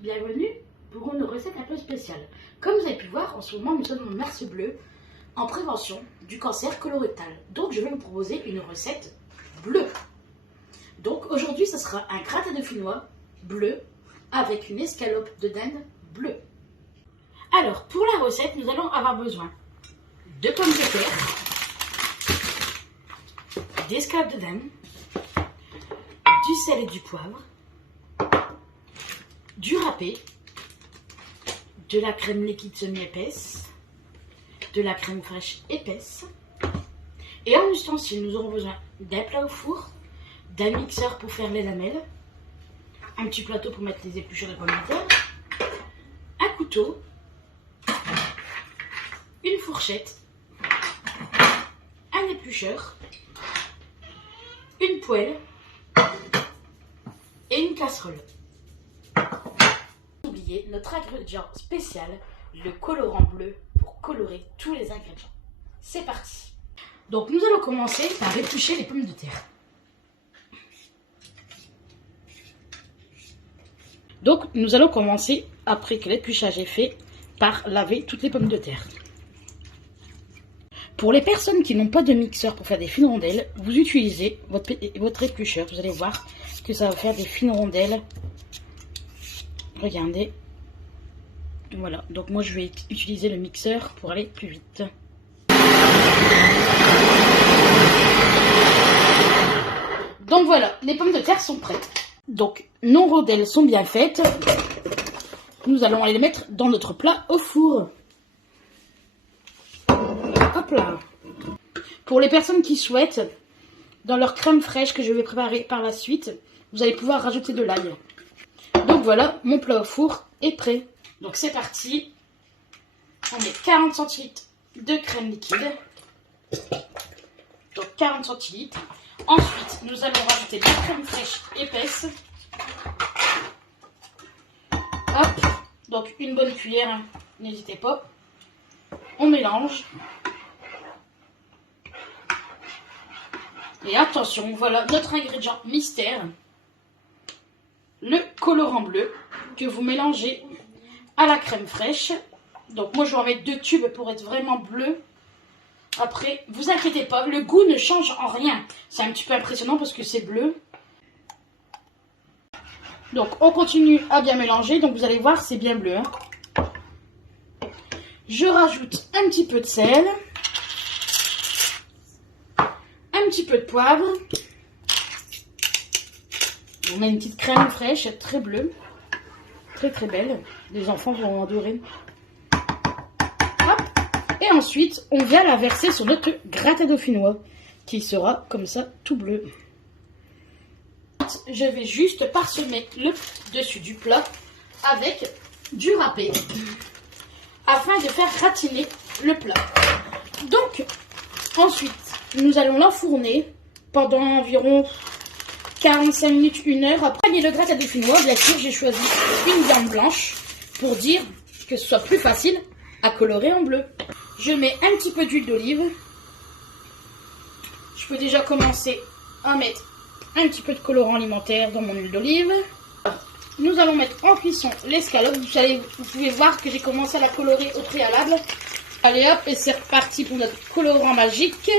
bienvenue pour une recette un peu spéciale. Comme vous avez pu voir, en ce moment nous sommes en mars bleu en prévention du cancer colorectal. Donc je vais vous proposer une recette bleue. Donc aujourd'hui ce sera un gratin dauphinois bleu avec une escalope de dinde bleue. Alors pour la recette nous allons avoir besoin de pommes de terre, d'escalope de dinde, du sel et du poivre, du râpé, de la crème liquide semi-épaisse, de la crème fraîche épaisse. Et en ustensile, nous aurons besoin d'un plat au four, d'un mixeur pour faire les lamelles, un petit plateau pour mettre les épluchures de pommes de terre, un couteau, une fourchette, un éplucheur, une poêle et une casserole. Oubliez notre ingrédient spécial, le colorant bleu pour colorer tous les ingrédients. C'est parti. Donc nous allons commencer par éplucher les pommes de terre. Donc nous allons commencer, après que l'épluchage est fait, par laver toutes les pommes de terre. Pour les personnes qui n'ont pas de mixeur pour faire des fines rondelles, vous utilisez votre éplucheur. Vous allez voir que ça va faire des fines rondelles. Regardez. Voilà, donc moi je vais utiliser le mixeur pour aller plus vite. Donc voilà, les pommes de terre sont prêtes. Donc nos rondelles sont bien faites. Nous allons aller les mettre dans notre plat au four. Hop là. Pour les personnes qui souhaitent, dans leur crème fraîche que je vais préparer par la suite, vous allez pouvoir rajouter de l'ail. Donc voilà, mon plat au four est prêt. Donc c'est parti. On met 40 centilitres de crème liquide. Donc 40 centilitres. Ensuite, nous allons rajouter de la crème fraîche épaisse. Hop. Donc une bonne cuillère, n'hésitez pas. On mélange. Et attention, voilà notre ingrédient mystère. Le colorant bleu que vous mélangez à la crème fraîche. Donc moi je vais en mettre 2 tubes pour être vraiment bleu. Après, vous inquiétez pas, le goût ne change en rien. C'est un petit peu impressionnant parce que c'est bleu. Donc on continue à bien mélanger. Donc vous allez voir, c'est bien bleu. Je rajoute un petit peu de sel. Un petit peu de poivre. On a une petite crème fraîche, très bleue. Très très belle. Les enfants vont adorer. Hop. Et ensuite, on vient la verser sur notre gratin dauphinois, qui sera comme ça, tout bleu. Je vais juste parsemer le dessus du plat avec du râpé, afin de faire gratiner le plat. Donc, ensuite, nous allons l'enfourner pendant environ 45 minutes, 1 heure. Après le gratin dauphinois, bien sûr, j'ai choisi une viande blanche pour dire que ce soit plus facile à colorer en bleu. Je mets un petit peu d'huile d'olive. Je peux déjà commencer à mettre un petit peu de colorant alimentaire dans mon huile d'olive. Nous allons mettre en cuisson l'escalope. Vous pouvez voir que j'ai commencé à la colorer au préalable. Allez hop, et c'est reparti pour notre colorant magique.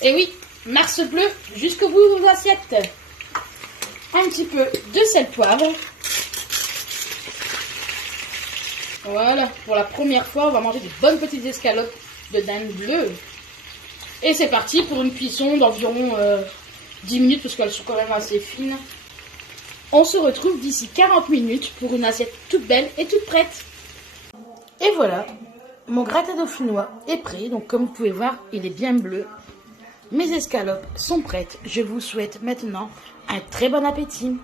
Et oui, mars bleu jusqu'au bout de vos assiettes. Un petit peu de sel poivre. Voilà, pour la première fois, on va manger des bonnes petites escalopes de dinde bleue. Et c'est parti pour une cuisson d'environ 10 minutes parce qu'elles sont quand même assez fines. On se retrouve d'ici 40 minutes pour une assiette toute belle et toute prête. Et voilà, mon gratin dauphinois est prêt. Donc comme vous pouvez voir, il est bien bleu. Mes escalopes sont prêtes. Je vous souhaite maintenant un très bon appétit.